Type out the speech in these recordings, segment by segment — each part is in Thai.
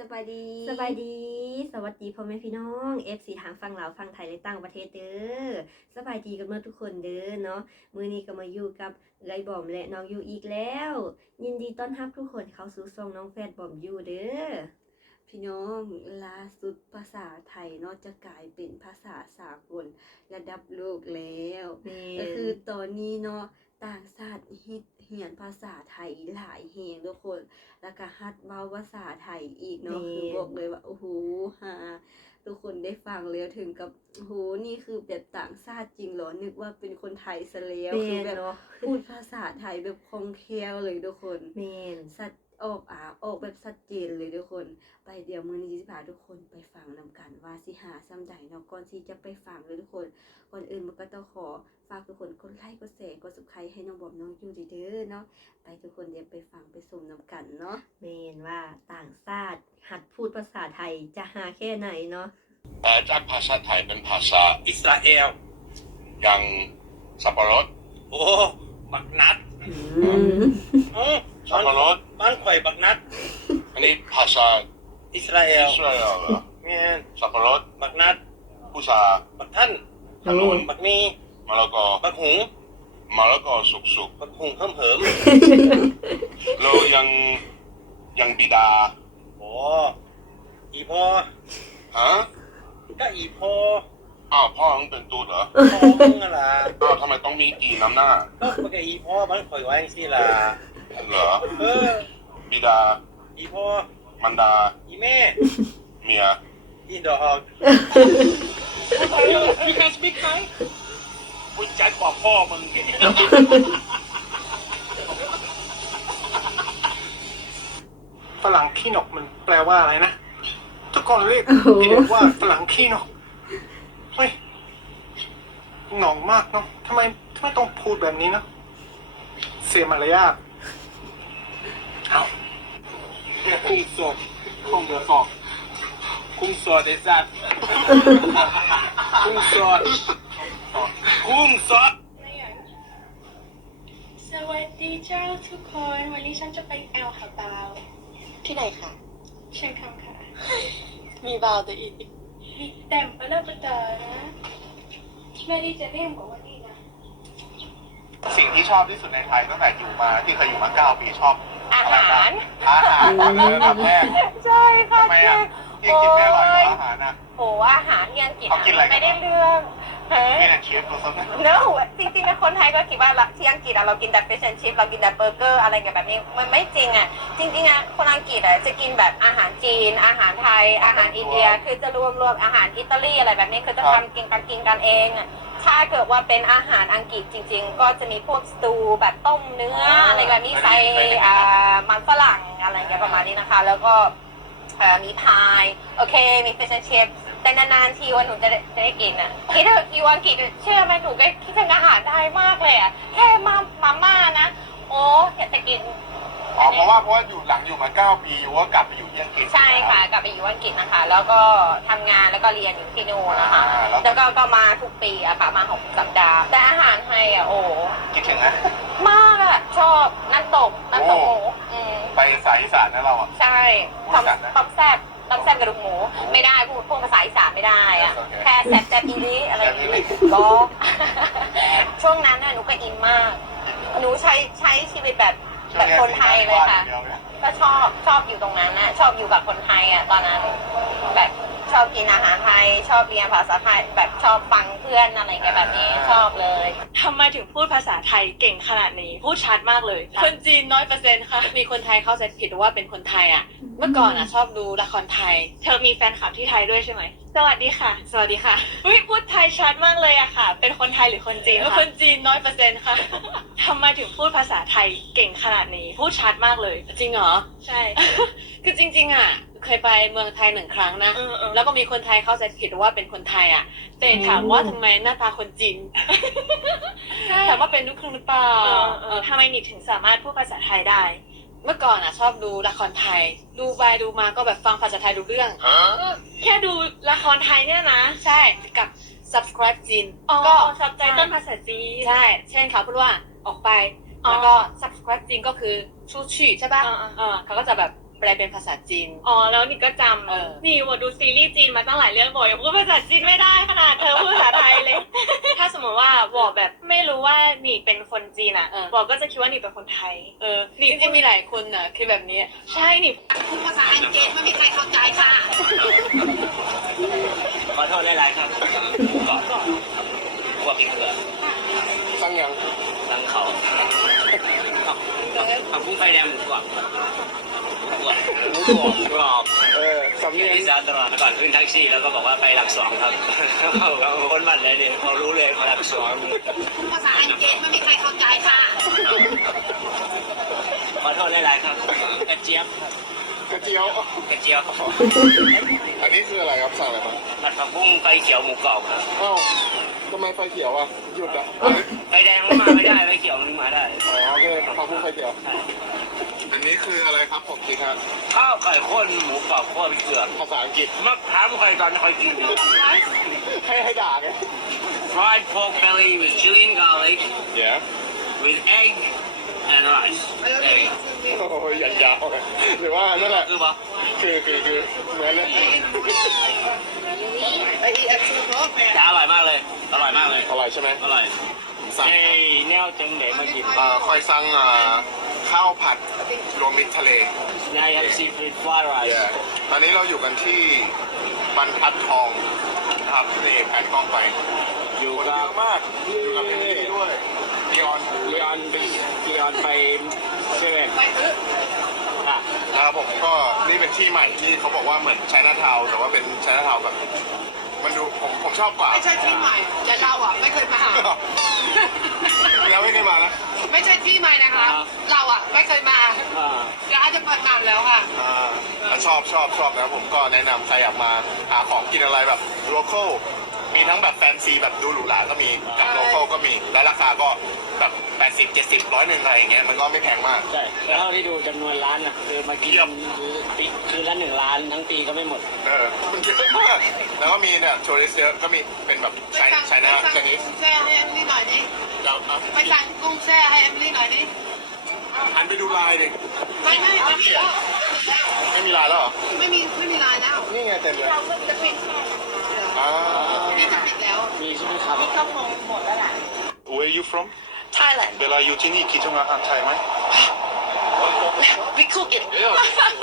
สบายดีสบายดี สวัสดีพ่อแม่พี่น้อง FC ทางฝั่งลาวฝั่งไทยและต่างประเทศเด้อสบายดีกันเมื่อทุกคนเด้อเนาะมื้อนี้ก็มาอยู่กับไลบอมและน้องยูอีกแล้ว ยินดีต้อนรับทุกคนเข้าสู่ช่องน้องแฟดบอมยูเด้อพี่น้องล่าสุดภาษาไทยเนาะจะกลายเป็นภาษาสากลระดับโลกแล้วแม่ก็คือตอนนี้เนาะ ต่างชาติฮิตเหียนภาษาไทยหลายแหงทุกคน แล้วก็ฮัดเว้าภาษาไทยอีกเนาะคือบอกเลยว่าโอ้โหฮาทุกคนได้ฟังแล้วถึงกับโอ้โหนี่คือแบบต่างชาติจริงเหรอนึกว่าเป็นคนไทยซะแล้วแม่คือแบบเนาะพูดภาษาไทยแบบคล่องแคล่วเลยทุกคนแม่นสัด ออกอ่าออกแบบชัดเจนเลยทุกคน ไปเดี๋ยวมื้อนี้สิพาทุกคนไปฟังนำกันว่าสิหาซ้ำใดเนาะก่อนที่จะไปฟังเลยทุกคน ก่อนอื่นมันก็ต้องขอฝากทุกคนกดไลค์กดแชร์กด subscribe ให้น้องบอมน้องยูดีเด้อเนาะไปทุกคนเดี๋ยวไปฟังไปชมนำกันเนาะแม่นว่าต่างชาติหัดพูดภาษาไทยจะหาแค่ไหนเนาะเอ่อจากภาษาไทยเป็นภาษาอิสราเอลอย่างสับปะรดโอ้บักนัดอืมอื้อ สับปะรดบ้านข่อยบักนัด อันนี้ภาษาอิสราเออิลสราเอลเหรอแม่นสับปะรดบักนัดภาษาบักท่านขนุนบักนีมะละกอบักหุงมะละกอสุกสุกบักหุงเพิ่มเหิมๆแล้วยังยังบิดาโอ้อีพ่อฮะก็อีพ่ออ้าวพ่อมึงเป็นตูดเหรอพ่อมึงอะล่ะอ้าวทำไมต้องมีกีน้ำหน้าก็ปกติอีพ่อบ้านข่อยไว้จังซี่ล่ะ เหรอเออ บิดา อีพ่อ มันดา อีแม่ เมีย อีดอกมีใครสปีกไทยกูจัดกว่าพ่อมึงฝรั่งขี้นกมันแปลว่าอะไรนะ ทุกคนเรียกโอ้โหผิดว่าฝรั่งขี้นกเฮ้ยหงองมากเนาะทำไมทำไมต้องพูดแบบนี้เนาะเสียมารยาทเอา กุ้งสดกุ้งเดือดสดกุ้งสดไอ้สัตว์กุ้งสดกุ้งสดสวัสดีเจ้าทุกคน วันนี้ฉันจะไปแอลฮาบาวที่ไหนคะเช่นคำค่ะ มีบาวตัวอีกมีเต็มไปเลยประเดินะไม่ได้จะเล่มกว่าวันนี้นะ สิ่งที่ชอบที่สุดในไทยตั้งแต่อยู่มาที่เคยอยู่มาเก้าปีชอบ อาอะไรหารบ้างอาหารก่อนเลยอันดับแรกใช่ค่ะทำไมอะที่กินไม่อร่อยเหรออาหารอะ โอ้อาหารที่อังกฤษเขากินอะไรกัน ไม่ได้เรื่องเฮ้ยกินแอนเชฟตัวซ้ำเนอะจริงๆเป็นคนไทยก็คิดว่าละที่อังกฤษอะเรากินแต่ fish and chip เรากินแต่เบอร์เกอร์อะไรกันแบบนี้มันไม่จริงอะจริงๆอะคนอังกฤษอะจะกินแบบอาหารจีน อาหารไทย อาหารอินเดีย คือจะรวมรวมอาหารอิตาลีอะไรแบบนี้คือจะทำกินกันกินกันเองอะ ถ้าเกิดว่าเป็นอาหารอังกฤษจริง ๆ ก็จะมีพวกสตูแบบต้มเนื้ออะไรแบบนี้ใส่อ่ามันฝรั่งอะไรอย่างเงี้ยประมาณนี้นะคะ แล้วก็เอ่อมีพายโอเค มี fish and chip แต่นานๆทีวันหนูจะได้จะได้กินอะคิดถึงอีวันกินเชื่อไหมหนูก็คิดถึงอาหารไทยมากเลยอะแค่มามาม่านะ โอ้อยากจะกิน อ๋อเพราะว่าเพราะว่าอยู่หลังอยู่มาเก้าปีอยู่ก็กลับไปอยู่ที่อังกฤษใช่ค่ะ กลับไปอยู่อังกฤษนะคะ แล้วก็ทำงานแล้วก็เรียนอยู่ที่นู่นนะคะอ่าแล้วแล้วก็ก็มาทุกปีอะค่ะมาหกสัปดาห์ แต่อาหารไทยอะโอ้คิดถึงนะ มากอะชอบน้ำตกน้ำตกหมูอืมไปสายอีสานนะเราอะ ใช่พูดต้มกันนะต้มแซ่บต้มแซ่บกระดูกหมู ไม่ได้พูดพูดภาษาอีสานไม่ได้อะโอเค แค่แซ่บแซ่บอีลีอะไรอย่างงี้แซ่บอีหลีก็ ช่วงนั้นน่ะหนูก็อินมาก หนูใช้ใช้ชีวิตแบบ แบบคนไทยเลยค่ะ ก็ชอบชอบอยู่ตรงนั้นนะชอบอยู่กับคนไทยอะตอนนั้น แบบชอบกินอาหารไทย ชอบเรียนภาษาไทย แบบชอบฟังเพื่อนอะไรเงี้ยแบบนี้ชอบเลย ทำไมถึงพูดภาษาไทยเก่งขนาดนี้ พูดชัดมากเลย คนจีนน้อยเปอร์เซ็นต์ค่ะ มีคนไทยเข้าใจผิดว่าเป็นคนไทยอะ เมื่อก่อนอะชอบดูละครไทย เธอมีแฟนคลับที่ไทยด้วยใช่ไหม สวัสดีค่ะ สวัสดีค่ะ อุ้ยพูดไทยชัดมากเลยอะค่ะ เป็นคนไทยหรือคนจีนคะคนจีนน้อยเปอร์เซ็นต์ค่ะ ทำไมถึงพูดภาษาไทยเก่งขนาดนี้ พูดชัดมากเลย จริงเหรอ ใช่ คือจริง ๆ อะ เคยไปเมืองไทยหนึ่งครั้งนะแล้วก็มีคนไทยเข้าใจผิดว่าเป็นคนไทยอะแต่ถามว่าทำไมหน้าตาคนจีนถามว่าเป็นลูกครึ่งหรือเปล่าเออทำไมนิดถึงสามารถพูดภาษาไทยได้ เมื่อก่อนอะ ชอบดูละครไทย ดูไปดูมาก็แบบฟังภาษาไทยรู้เรื่อง แค่ดูละครไทยเนี่ยนะ ใช่กับ subscribe จีนก็ ซับไตเติ้ลภาษาจีน ใช่ เช่นเขาพูดว่าออกไป อ๋อแล้วก็ subscribe จีนก็คือชูชี่ใช่ป่ะ อ่าๆ เออเขาก็จะแบบแป ลเป็นภาษาจีน อ๋อแล้วนี่ก็จำเออ นี่ว่าดูซีรีส์จีนมาตั้งหลายเรื่องบอกยังพูดภาษาจีนไม่ได้ขนาดเธอพูดภาษาไทยเลย ถ้าสมมติว่าบอกแบบไม่รู้ว่านี่เป็นคนจีนอะเออ บอกก็จะคิดว่านี่เป็นคนไทย เออจริงๆมีหลายคนน่ะคือแบบนี้ ใช่นี่ภาษาอังกฤษไม่มีใครเข้าใจค่ะ ขอโทษหลายๆครับก่อนพวกพี่เกลือสั่งยังตั้งเขาผักบุ้งไฟแดงหมูกรอบหมูก รอบหมูกรอบกรอบเออสำที่เนียงอีสานตลอดก่อนขึ้นแท็กซี่แล้วก็บอกว่าไปหลักสองครับคนบัตรเลยเนี่ยพอรู้เลยมาหลักสองภาษาอังกฤษไม่มีใครเข้าใจค่ะขอโทษหลายๆครับกระเจี๊ยบครับกระเจียว กระเจี๊ยบอันนี้คืออะไรครับสั่งอะไรมาผัดผักบุ้งไฟเขียวหมูกรอบครับอ้าวทำไมไฟเขียวอะหยุดอะไฟแดงมันมาไม่ได้ไฟเขียวมันมาได้อ๋อโอเคผักบุ้งไฟเขียว อันนี้คืออะไรครับผมจริงครับข้าวไข่ข้นหมูกรอบข้นเกลือภาษาอังกฤษมะพร้าวไข่ตอนไข่กิน ให้ให้ด่าไง fried pork belly with chili and garlic yeah with egg and rice โอ้ยยันยาวเลยหรือว่านั่นแหละคือปะคือคือคือเหมือนเลยแต่อร่อยมากเลย อร่อยมากเลย อร่อยใช่ไหมอร่อยสั่งเอ้ยแนวจังเดมากินอ่าคอยสั่งอ่า ข้าวผัดรวมมิตรทะเลนายครับซีฟู้ดฟลายไรซ์ Yeah ตอนนี้เราอยู่กันที่บรรทัดทองนะครับนี่แผนกล้องไปอยู่คนกัเยบอะมากอยู่กับเอ็มลี่ด้วยมีออนเลียนไปเลียนไปเซเว่นอะนะครับผมก็นี่เป็นที่ใหม่ที่เขาบอกว่าเหมือนไชน่าทาวแต่ว่าเป็นไชน่าทาวแบบมันดูผมผมชอบกว่า ไม่ใช่ที่ใหม่แต่เราอะ ไม่เคยมาแล้วไม่เคยมานะ ไม่ใช่ที่ใหม่นะคะเราอะไม่เคยมาอ่าร้านจะเปิดนานแล้วค่ะ อ่าแต่ชอบชอบชอบนะครับผมก็แนะนำใครอยากมาหาของกินอะไรแบบโลคอลมีทั้งแบบแฟนซีแบบดูหรูหราก็มีกับโลคอลก็มีและราคาก็ แบบ80 70ร้อยหนึ่งอะไรอย่างเงี้ยมันก็ไม่แพงมาก ใช่แล้วเท่าที่ดูจำนวนร้านอะคือมากินปีคืนละหนึ่งร้านทั้งปีก็ไม่หมด เออมันเยอะมาก แล้วก็มีเนี่ยทัวริสต์เยอะก็มีเป็นแบบไชไชน่าชนิดแช่ให้เอมลี่หน่อยดิเราอะไปสั่งกุ้งแช่ให้เอมลี่หน่อยดิหันไปดูลายดิไม่ไม่ไม่มีแล้วไม่มีลายแล้วเหรอไม่มีไม่มีลายแล้วนี่ไงเต็มเลยเราก็จะปิดอ่า นี่จะปิดแล้วมีใช่ไหมครับต้องคงหมดแล้วแหละ Where are you from Thailand เวลาอยู่ที่นี่คิดถึงอาหารไทยไหม we cook it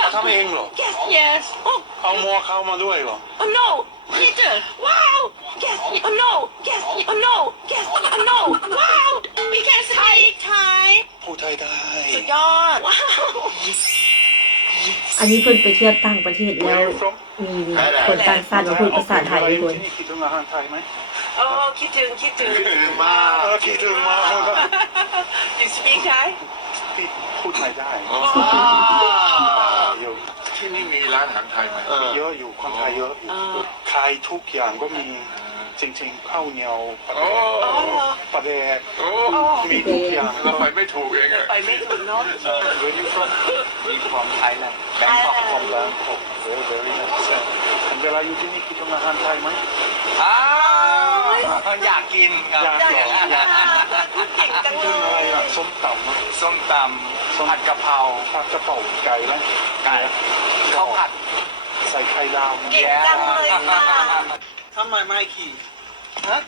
เขาทำเองเหรอ yes yes oh เอาหม้อข้าวมาด้วยเหรอ oh no Peter wow yes oh no yes oh no yes oh no wow we can speak Thai พูดไทยได้ สุดยอด ว้าว อันนี้เพิ่นไปเที่ยวต่างประเทศ Where แล้ว are you from มีคนต่างชาติมาพูดภาษาไทยเวลทุกอยู่คนที่นี่คิดถึงอาหารไทยไหม โอ้คิดถึงคิดถึงคิดถึงมากเออคิดถึงมาก you speak Thai พี่พูดไทยได้อ๋ออยู่ที่นี่มีร้านอาหารไทยไหม เออ เยอะอยู่คนไทยเยอะอยู่ขายทุกอย่างก็มีจริงๆข้าวเหนียวปลาแดโอ้กอ๋อเหรอปลาแดกโอ้มีทุกอย่างเราไปไม่ถูกเองอะไปไม่ถึงเนาะ Uh, where you from? We from Thailand. Bangkok from Bangkok. Very very nice. And เวลาอยู่ที่นี่คิดถึงอาหารไทยไหม อ้าว อยากกินครับอยากเหรออยากเก่งจังคิดเลถึงอะไรยล่ะส้มตำนะส้มตำผัดกะเพราผัดกระเป๋าไก่นะไก่ข้าวผัดใส่ไข่ดาวเก่งจังเลยค่ะทำไมไม่ขี่ฮะ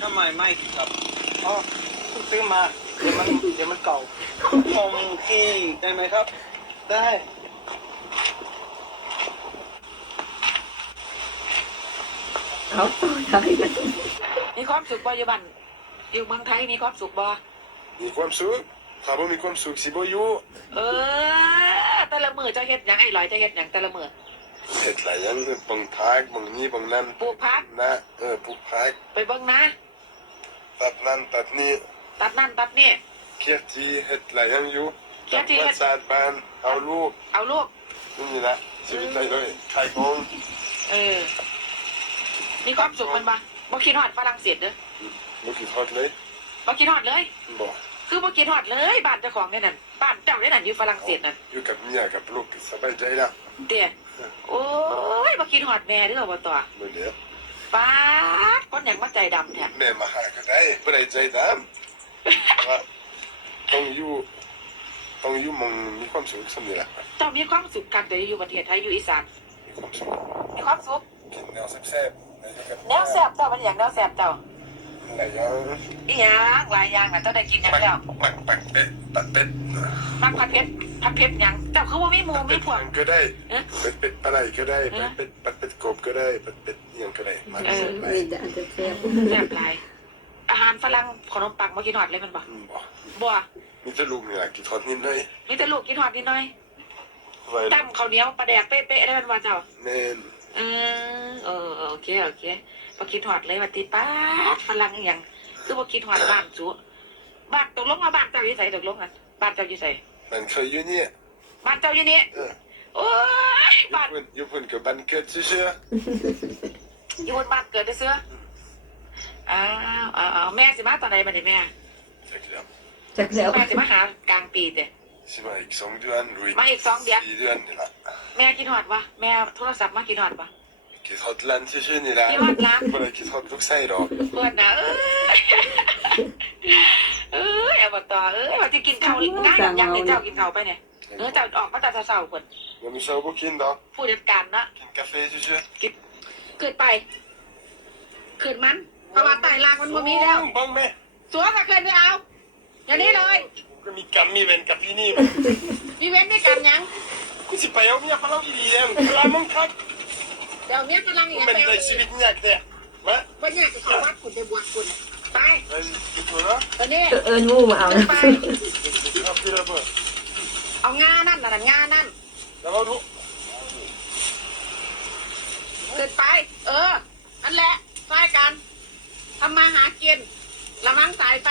ทำไมไม่ขี่ครับอ๋อเพิ่งซื้อมาเดี๋ยวมันเดี๋ยวมันเก่าผมขี่ได้ไหมครับ ได้เขาต่อได้ไหม มีความสุขบ่อยู่บ้านอยู่เมืองไทยมีความสุขบ่มีความสุขถ้าบ่มีความสุขสิบ่อยู่เออ แต่ละมือเจะเฮ็ดหยังไอ้ลอยเจะเฮ็ดหยังแต่ละมือเฮ็ดหลายอย่างบางพักบางนี้บางนั้นปลูกพักนะเออปลูกผักไปเบิ่งนะ ตัดนั่นตัดนี่ตัดนั่นตัดนี่ เคียที่เฮ็ดหลายอย่างอยู่เคียที่เฮ็ด ทำความสะอาดบ้านเอาลูกเอาลูก นี่แหละชีวิตได้เลยขายของ เออ มีความสุขมันบ่ บ่คิดฮอดฝรั่งเศสเด้อบ่คิดฮอดเลยบ่คิดฮอดเลยบ่คือบ่คิดฮอดเลยบ้านเจ้าของเนี่ยนั่นบ้านเจ้าเนี่ยนั่นอยู่ฝรั่งเศสนั่นอยู่กับเมียกับลูกสบายใจแล้วเตี้ยโอ้ยบ่คิดฮอดแม่เด้อบ่ตัวมื้อเดียวป้าดคนหยังมาใจดำแท้แม่มาหาก็ได้บ่ได้ใจดำว่าต้องอยู่ต้องอยู่มองมีความสุขสำนี่แหละเจ้ามีความสุขกันแต่อยู่ประเทศไทยอยู่อีสานมีความสุขมีความสุขกินแนวแซ่บๆ แล้วก็แนวแซ่บเจ้ามันอย่างแนวแซ่บเจ้าหลายอย่างอีหยังหลายอย่างน่ะเจ้าได้กินหยังแล้วปักปักเป็ดปักเป็ดมักผัดเผ็ดผัดเผ็ดหยังเจ้าคือว่ามีหมูปักเป็มีดพวกก็ได้เอ๊ะปักเป็ดอะไรก็ได้เอ๊ะปักเป็ดปักเป็ดกบก็ได้ปักเป็ดอิหยังก็ได้มันเออหลายมีแต่อันจะแซ่บแซ่บหลายอาหารฝรั่งขนมปังบ่กินฮอดเลยแมันบ่อืมบ่บ่มีแต่ลูกนี่แหละกินทอดนิดหน่อยมีแต่ลูกกินฮอดนิดหน่อยไว้ตั้มข้าวเหนียวปลาแดกเป๊ะๆได้แมันว่าเจ้าแน่น เออเออโอเคโอเคบ่คิดฮอดเลยว่าติป้าดฝรั่งอีหยังคือบ่คิดฮอดบ้านจุบ้านตกลงมาบ้านเจ้าอยู่ไสตกลงกันบ้านเจ้าอยู่ไสมันเคยอยู่เนี่ยบ้านเจ้าอยู่นี่เออโอ้ยอยู่บ้านเพิ่นอยู่เพิ่นกับบ้านเกิดซื่ออยู่บนบ้านเกิดได้เสื้ออ้าวอ้าวอ้าวแม่สิมาตอนไหนบัดนี้แม่ๆจักแล้วจักแล้ว แม่สิมาหากลางปีเด้ สิมาอีกสองเดือนหรือมาอีกสองเดือน สี่เดือนนี่ล่ะแม่กินฮอดวะแม่โทรศัพท์มากินฮอดวะกินทอดร้านซื่อๆนี่ล่ะกินฮอดร้านบ่ได้กินทอดลูกไส้ดอกเพื่อนนะเอ้ยเอ้ยเอาบ่ต่อเอ้ยว่าจะกินข้าวง่ายยังให้เจ้ากินข้าวไปเนี่ยเออเจ้าออกมาแต่เช้าๆเพิ่นยังมีเช้าบ่กินดอกผู้จัดการนะกินกาแฟซื่อเกิดไปเกิดมันเพราะว่าไต่ลางมันๆบ่มีแล้ว เบิ่งแม่สัวก็เคยไม่เอา อย่างนี้เลย ก็มีกรรมมีเวรกับพี่นี่มีเว้นมีกันยังกูสิไปเอาเมียฝรั่งอีหลีแล้วเวลามึงครับเดี๋ยวเนี้ยกำลังอย่างมันไปได้ชีวิตยากแท้มาว่าเนี่ยจะเข้าวัดคุณไปบวชคุณไปไปกินตัวเนาะตอนนี้เอิญมู่มาเอาขึ้นะนไปเอาพี่ระเบิดเอางานั่นน่ะงานั่นแล้วเราดูขึ้นไป เออนั่นแหละใส่กันทำมาหากินระวังสายไฟ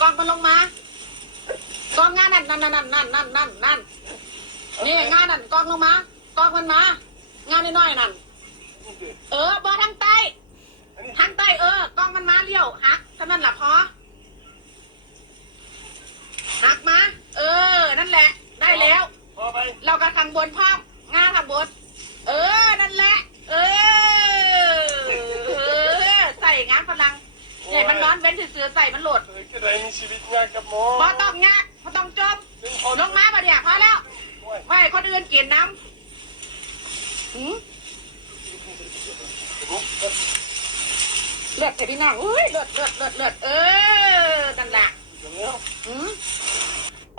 กองมันลงมา กองงานั่นนั่นนั่นนั่นนั่นนั่นนั่นนี่งานั่นกองลงมากองมันมางานน้อยๆนั่น เออบอทางใต้ทางใต้เออกองมันมาเลี้ยวหักเท่านั้นแหละพอหักมาเออ นั่นแหละ ได้แล้ว พอไปเราก็ทางบนพร้อมงาทางบน เออ นั่นแหละ เออเออใส่งานพลังเนี่ยมันนอนเว้นเสือๆใส่มันโหลดเออก็ได้มีชีวิตยากกับหมอ บ่ต้องงา บ่ต้องจมหนึ่งคนลงมาบ่เดียพอแล้วไม่คนอื่นกินน้ำหืมเลือดแต่พี่น้องอุ้ยเลือดเลือดเลือดเลือดเออนั่นแหละหืม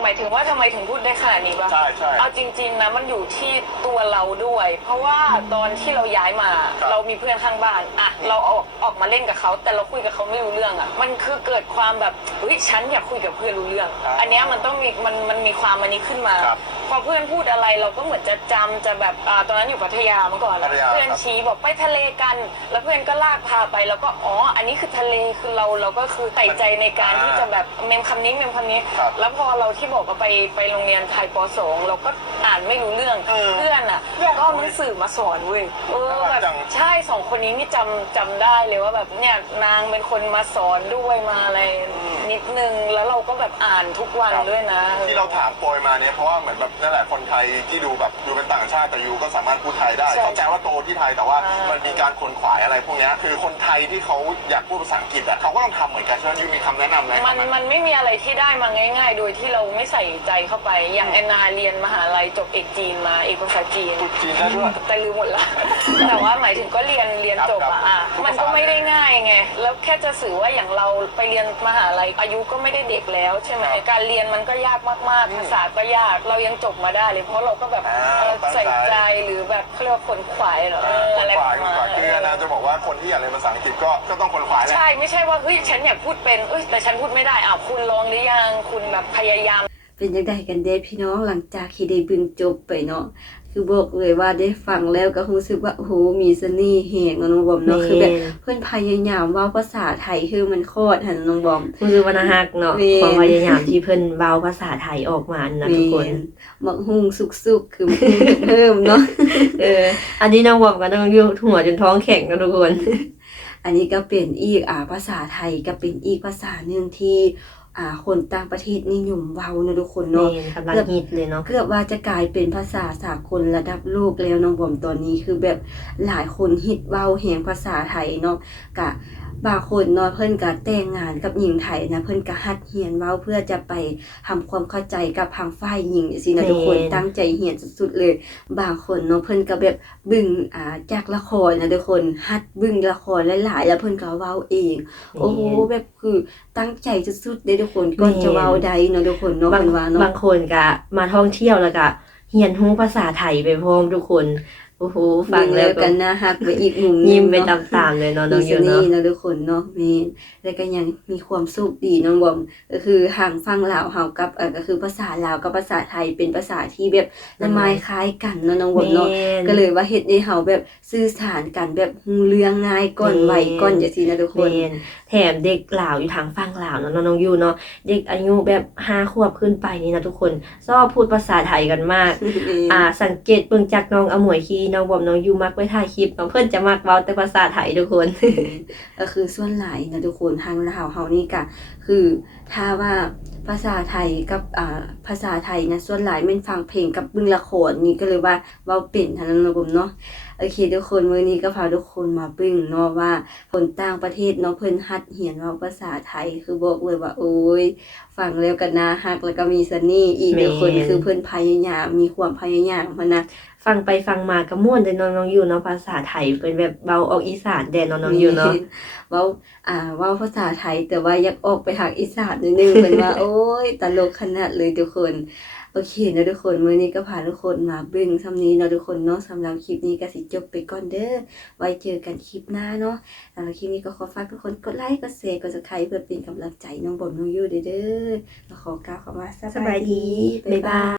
หมายถึงว่าทำไมถึงพูดได้ขนาดนี้วะใช่ใช่เอาจริง ๆนะมันอยู่ที่ตัวเราด้วย เพราะว่าตอนที่เราย้ายมา ครับเรามีเพื่อนข้างบ้านอะเราออกออกมาเล่นกับเขา แต่เราคุยกับเขาไม่รู้เรื่องอะมันคือเกิดความแบบเฮ้ยฉันอยากคุยกับเพื่อนรู้เรื่องอันเนี้ยมันต้องมีมันมันมีความอันนี้ขึ้นมา ครับ พอเพื่อนพูดอะไรเราก็เหมือนจะจำจะแบบอ่าตอนนั้นอยู่พัทยาเมื่อก่อนพัทยาเพื่อนครับชี้บอกไปทะเลกัน แล้วเพื่อนก็ลากพาไปแล้วก็อ๋ออันนี้คือทะเลคือเราเราก็คือใส่ใจในการที่จะแบบเมมคำนี้เมมคำนี้ ครับแล้วพอเราที่บอกว่าไปไปโรงเรียนไทยปสองเราก็อ่านไม่รู้เรื่องเออเพื่อนอะก็เอาหนังสือมาสอนเว้ยเออน่ารักแบบจัง ใช่สองคนนี้นี่จำจำได้เลยว่าแบบเนี่ยนางเป็นคนมาสอนด้วยมาอะไรนิดนึงแล้วเราก็แบบอ่านทุกวันด้วยนะ ที่เราถามโปรยมาเนี่ยเพราะว่าเหมือนแบบนั่นแหละคนไทยที่ดูแบบดูเป็นต่างชาติแต่ยูก็สามารถพูดไทยได้ใช่เข้าใจว่าโตที่ไทยแต่ว่าอ่ามั มันมีการขนขวายอะไรพวกเนี้ยคือคนไทยที่เขาอยากพูดภาษาอังกฤษอะเขาก็ต้องทำเหมือนกันฉะนั้นยูมีคำแนะนำไหมมันมันไม่มีอะไรที่ได้มาง่าย ๆ โดยที่เราไม่ใส่ใจเข้าไป อย่างแอนนาเรียนมหาลัยจบเอกจีนมาเอกภาษาจีนพูดจีนได้ด้วย แต่ลืมหมดละ แต่ว่าหมายถึงก็เรียนเรียนจบอะอะครับมันก็ไม่ได้ง่ายไง แล้วแค่จะสื่อว่าอย่างเราไปเรียนมหาลัยอายุก็ไม่ได้เด็กแล้วใช่ไหมครับการเรียนมันก็ยากมากๆภาษาก็ยาก เรายังจบมาได้เลยเพราะเราก็แบบอ่าเออตั้งใจ ใส่ใจหรือแบบเขาเรียกว่าขนขวายเหรอเออคอะนไรขปวายระคนมาณขวายคือเอนะอจะบอกว่าคนที่อยากเรียนภาษาอังกฤษก็ก็ต้องคนขวายแหละ ใช่ไม่ใช่ว่าเฮ้ยฉันอยากพูดเป็นเอ้ยแต่ฉันพูดไม่ได้อ้าวคุณลองหรือยังคุณแบบพยายาม เป็นยังไงกันเด้พี่น้องหลังจากที่ได้เบึงจบไปเนาะคือบอกเลยว่าได้ฟังแล้วก็รู้สึกว่าโอ้โหมีเสน่ห์แหงเนาะน้องบอมเนาะคือแบบเพื่อนพยายามเว่าภาษาไทยคือมันโคตรหันน้องบอมคือวรรณฮักเนาะแม่นความพยายามที่เพิ่นเบาภาษาไทยออกมานะทุกคนแม่มักฮุงสุกๆคือมักฮุงเพิ่มเนาะเออ อันนี้น้องบอมก็ต้องยุหัวจนท้องแข็งนะทุกคน อันนี้ก็เป็นอีกอ่าภาษาไทยก็เป็นอีกภาษาหนึ่งที่ อ่าคนต่างประเทศนิยมเว้านะทุกคนเนาะเนาะกำลังฮิตเลยเนาะเกือบว่าจะกลายเป็นภาษาสากลระดับโลกแล้วน้องบอมตอนนี้คือแบบหลายคนฮิตเว้าแหงภาษาไทยเนาะกะ บางคนเนาะเพิ่นก็แต่งงานกับหญิงไทยนะเพิ่นก็หัดเรียนเว้าเพื่อจะไปทำความเข้าใจกับทางฝ่ายหญิงจังซี่นะทุกคนแม่นตั้งใจเรียนสุดๆเลย บางคนเนาะเพิ่นก็แบบเบึงอ่าจากละครนะทุกคนหัดเบึงละครหลายๆแล้วเพิ่นก็เว้าเอง โอ้โหแบบคือตั้งใจสุดๆเลยทุกคนก่อนจะเว้าใดเนาะทุกคนเนาะบางเพิ่นว่าเนาะบางคนก็มาท่องเที่ยวแล้วก็เรียนรู้ภาษาไทยไปพร้อมทุกคน โอ้โหฟังแล้วก็กันนะฮักไปอีกมุมหนึงยิ้มไปเนาะตามๆเลยเนาะน้องมียูเสน่เนาะห์นะทุกคนเนาะแม่นแล้วก็ยังมีความสุขดีน้องบอมก็คือทางฟังลาวเฮากับเอ่อก็คือภาษาลาวกับภาษาไทยเป็นภาษาที่แบบละไมคล้ายกันเนาะน้องบอมเนาะแม่นก็เลยว่าเฮ็ดให้เฮาแบบสื่อสารกันแบบรู้เรื่องง่ายก่อนแม่นไวก่อนจังซี่นะทุกคนแม่นแถมเด็กลาวอยู่ทางฝั่งลาวเนาะน้องยูเนาะเด็กอายุแบบห้าขวบขึ้นไปนี่นะทุกคนชอบพูดภาษาไทยกันมากอ่าสังเกตเบิ่งจากน้องอมวยคีน้องบอมน้องยูมักไว้ถ่ายคลิปน้องเพื่อนจะมักเว้าแต่ภาษาไทยทุกคน ก็คือส่วนหลายนะทุกคนทางลาวเฮานี่กะ คือถ้าว่าภาษาไทยกับอ่าภาษาไทยนะส่วนหลายแม่นฟังเพลงกับเบิ่งละครนี่ก็เลยว่าเว้าเป็นทางนั้นนะผมเนาะโอเค ทุกคนมื้อนี้ก็พาทุกคนมาเบิ่งเนาะว่าคนต่างประเทศเนาะเพิ่นหัดเรียนเว้าภาษาไทยคือบอกเลยว่าโอ้ยฟังแล้วก็น่าฮักแล้วก็มีเสน่ห์อีกแม่นทุกคนคือเพิ่นพยายามมีความพยายามหั้นนะฟังไปฟังมาก็ม่วนเด้อน้องน้องยูเนาะภาษาไทยเป็นแบบเบาออกอีสานแดนน้องน้องยูเนาะเว้าอ่าเว้าภาษาไทยแต่ว่าอยากออกไปทากอีสานนิดนึงเป็นว่า โอ้ยตลกขนาดเลยทุกคน โอเคนะทุกคนมื้อนี้ก็พาทุกคนมาเบิ่งซ้ำนี้เนาะทุกคนเนาะสำหรับคลิปนี้ก็สิจบไปก่อนเด้อไว้เจอกันคลิปหน้าเนาะสำหรับคลิปนี้ก็ขอฝากทุกคนกดไลค์กดแชร์กดซับสไครต์เพื่อเป็นกำลังใจน้องบอมน้องยูเด้อเด้อขอกล่าวคำว่าสบายดีบ๊ายบาย